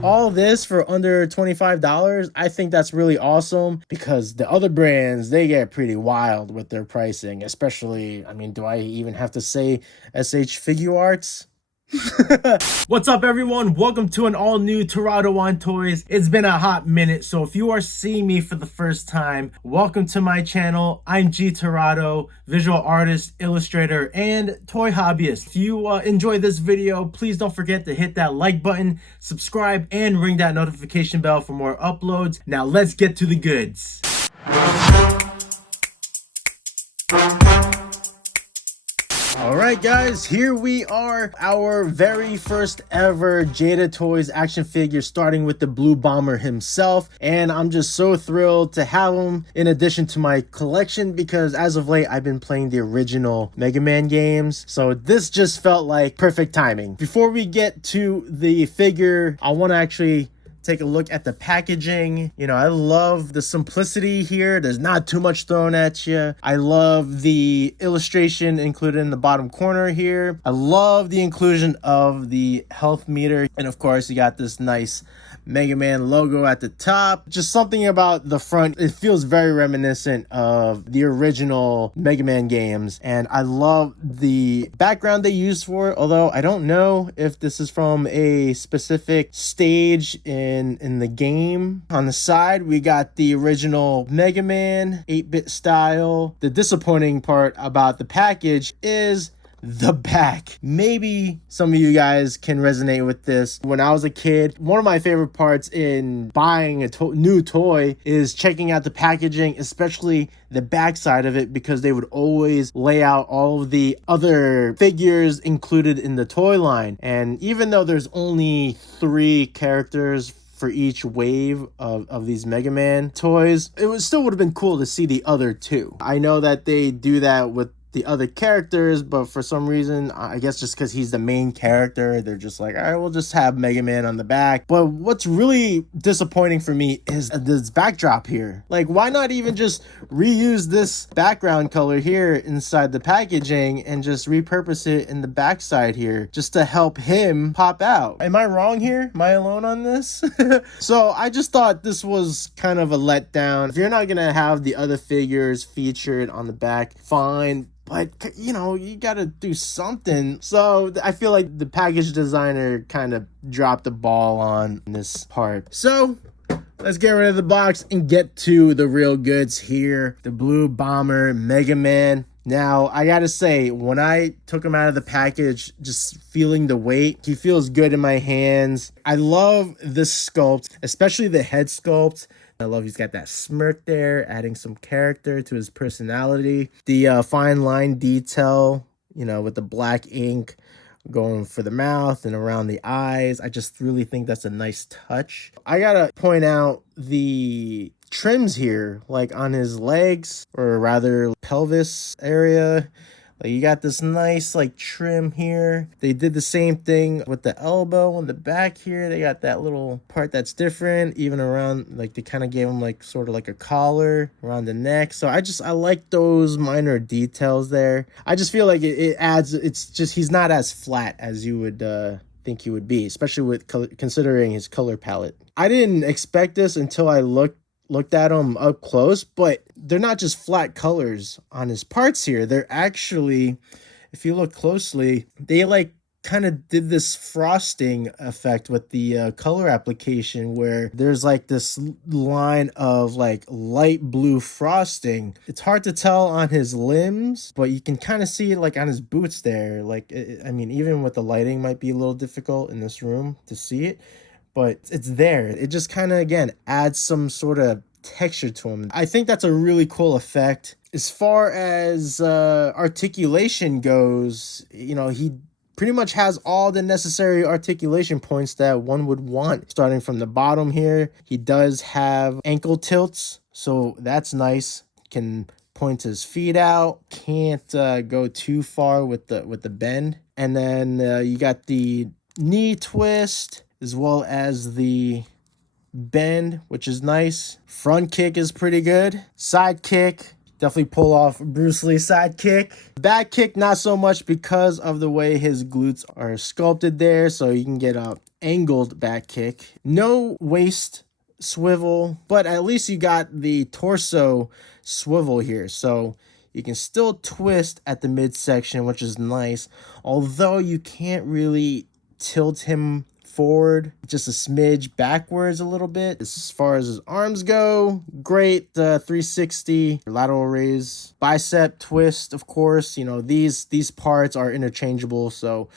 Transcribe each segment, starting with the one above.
All this for under $25, I think that's really awesome because the other brands, they get pretty wild with their pricing, especially, I mean, do I even have to say SH Figure Arts? What's up, everyone? Welcome to an all new Torado on Toys. It's been a hot minute, so if you are seeing me for the first time, welcome to my channel. I'm G Torado, visual artist, illustrator, and toy hobbyist. If you enjoy this video, please don't forget to hit that like button, subscribe, and ring that notification bell for more uploads. Now let's get to the goods. Alright guys, here we are, our very first ever Jada Toys action figure, starting with the Blue Bomber himself, and I'm just so thrilled to have him in addition to my collection because as of late I've been playing the original Mega Man games, so this just felt like perfect timing. Before we get to the figure, I want to actually take a look at the packaging. You know, I love the simplicity here. There's not too much thrown at you. I love the illustration included in the bottom corner here. I love the inclusion of the health meter. And of course, you got this nice Mega Man logo at the top. Just something about the front, it feels very reminiscent of the original Mega Man games. And I love the background they used for it, although I don't know if this is from a specific stage in the game. On the side, we got the original Mega Man 8-bit style. The disappointing part about the package is the back. Maybe some of you guys can resonate with this. When I was a kid, one of my favorite parts in buying a new toy is checking out the packaging, especially the back side of it, because they would always lay out all of the other figures included in the toy line. And even though there's only 3 characters for each wave of these Mega Man toys, it still would have been cool to see the other 2. I know that they do that with the other characters, but for some reason, I guess just because he's the main character, they're just like, all right, we'll just have Mega Man on the back. But what's really disappointing for me is this backdrop here. Like, why not even just reuse this background color here inside the packaging and just repurpose it in the backside here just to help him pop out? Am I wrong here? Am I alone on this? So I just thought this was kind of a letdown. If you're not gonna have the other figures featured on the back, fine, but you know, you gotta do something. So I feel like the package designer kind of dropped the ball on this part. So let's get rid of the box and get to the real goods here. The Blue Bomber Mega Man. Now, I gotta say, when I took him out of the package, just feeling the weight, he feels good in my hands. I love this sculpt, especially the head sculpt. I love he's got that smirk there, adding some character to his personality. The fine line detail, you know, with the black ink going for the mouth and around the eyes. I just really think that's a nice touch. I gotta point out the trims here, like on his legs, or rather pelvis area. Like, you got this nice like trim here. They did the same thing with the elbow and the back here. They got that little part that's different, even around, like they kind of gave him like sort of like a collar around the neck. So I like those minor details there. I just feel like it adds, it's just, he's not as flat as you would think he would be, especially with considering his color palette. I didn't expect this until I looked at them up close, but they're not just flat colors on his parts here. They're actually, if you look closely, they like kind of did this frosting effect with the color application where there's like this line of like light blue frosting. It's hard to tell on his limbs, but you can kind of see it like on his boots there. Like, I mean, even with the lighting might be a little difficult in this room to see it, but it's there. It just kind of, again, adds some sort of texture to him. I think that's a really cool effect. As far as articulation goes, you know, he pretty much has all the necessary articulation points that one would want. Starting from the bottom here, he does have ankle tilts, so that's nice. Can point his feet out, can't go too far with the bend. And then you got the knee twist, as well as the bend, which is nice. Front kick is pretty good. Side kick, definitely pull off Bruce Lee side kick. Back kick, not so much because of the way his glutes are sculpted there. So you can get angled back kick. No waist swivel, but at least you got the torso swivel here, so you can still twist at the midsection, which is nice, although you can't really tilt him forward, just a smidge backwards a little bit. As far as his arms go, great 360 lateral raise, bicep twist. Of course, you know, these parts are interchangeable, so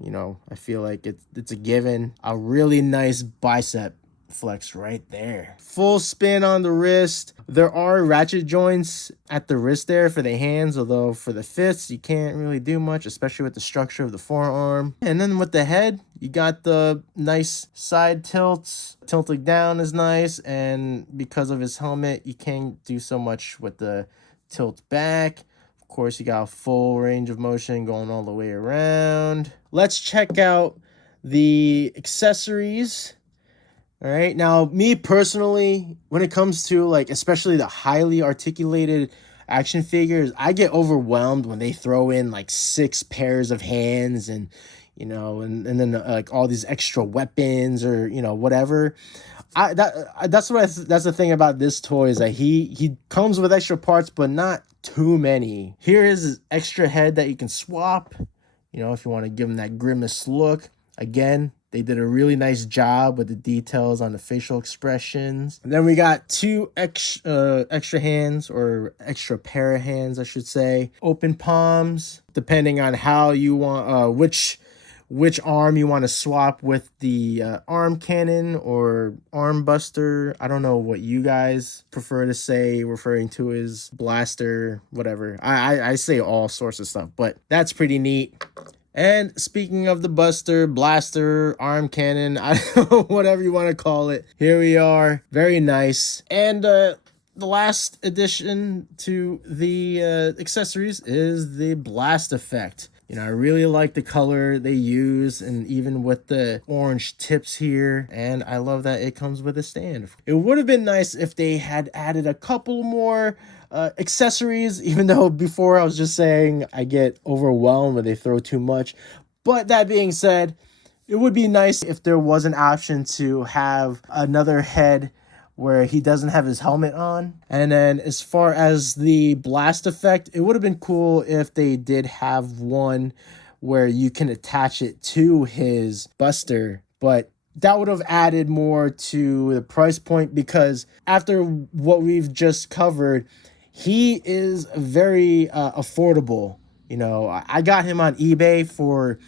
you know, I feel like it's a given. A really nice bicep flex right there. Full spin on the wrist. There are ratchet joints at the wrist there for the hands, although for the fists you can't really do much, especially with the structure of the forearm. And then with the head, you got the nice side tilts. Tilting down is nice, and because of his helmet, you can't do so much with the tilt back. Of course, you got a full range of motion going all the way around. Let's check out the accessories. All right, now me personally, when it comes to like especially the highly articulated action figures, I get overwhelmed when they throw in like 6 pairs of hands and you know, and then like all these extra weapons or you know whatever. That's the thing about this toy is that he comes with extra parts, but not too many. Here is his extra head that you can swap. You know, if you want to give him that grimace look. Again, they did a really nice job with the details on the facial expressions. And then we got 2 extra hands, or extra pair of hands, I should say. Open palms, depending on how you want, which arm you want to swap with the arm cannon or arm buster. I don't know what you guys prefer to say, referring to as blaster, whatever. I say all sorts of stuff, but that's pretty neat. And speaking of the buster, blaster, arm cannon, I don't know, whatever you want to call it, here we are. Very nice. And the last addition to the accessories is the blast effect. You know, I really like the color they use, and even with the orange tips here, and I love that it comes with a stand. It would have been nice if they had added a couple more accessories, even though before I was just saying I get overwhelmed when they throw too much. But that being said, it would be nice if there was an option to have another head where he doesn't have his helmet on. And then as far as the blast effect, it would have been cool if they did have one where you can attach it to his buster, but that would have added more to the price point, because after what we've just covered, he is very affordable. You know, I got him on eBay for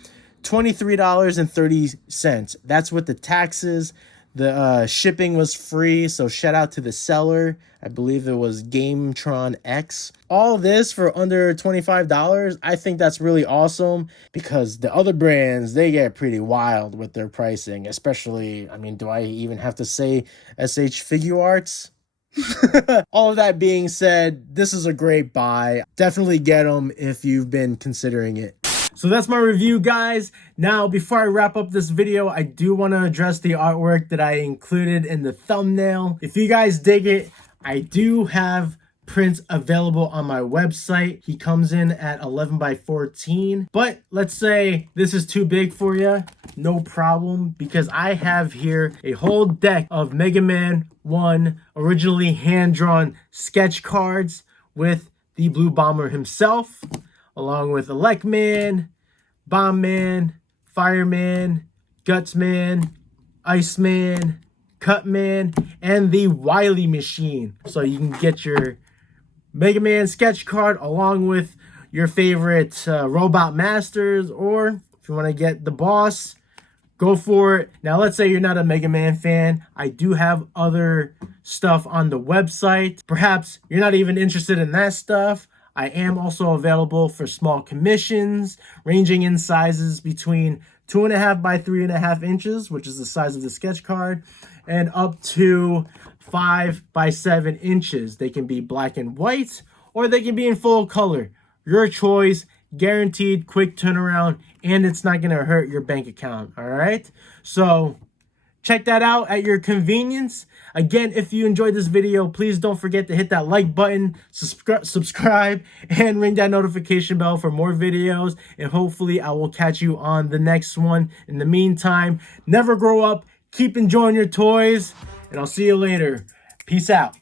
$23.30. That's with the taxes. The shipping was free, so shout out to the seller. I believe it was GameTron X. All this for under $25. I think that's really awesome, because the other brands, they get pretty wild with their pricing. Especially, I mean, do I even have to say SH Figuarts? All of that being said, this is a great buy. Definitely get them if you've been considering it. So that's my review, guys. Now, before I wrap up this video, I do want to address the artwork that I included in the thumbnail. If you guys dig it, I do have prints available on my website. He comes in at 11 by 14. But let's say this is too big for you. No problem, because I have here a whole deck of Mega Man 1 originally hand-drawn sketch cards with the Blue Bomber himself, along with Elect Man, Bomb Man, Fireman, Guts Man, Iceman, Cut Man, and the Wily Machine. So you can get your Mega Man sketch card along with your favorite Robot Masters, or if you want to get the boss, go for it. Now, let's say you're not a Mega Man fan. I do have other stuff on the website. Perhaps you're not even interested in that stuff. I am also available for small commissions, ranging in sizes between 2.5 by 3.5 inches, which is the size of the sketch card, and up to 5 by 7 inches. They can be black and white, or they can be in full color. Your choice, guaranteed quick turnaround, and it's not going to hurt your bank account, all right? So check that out at your convenience. Again, if you enjoyed this video, please don't forget to hit that like button, subscribe, and ring that notification bell for more videos. And hopefully I will catch you on the next one. In the meantime, never grow up, keep enjoying your toys, and I'll see you later. Peace out.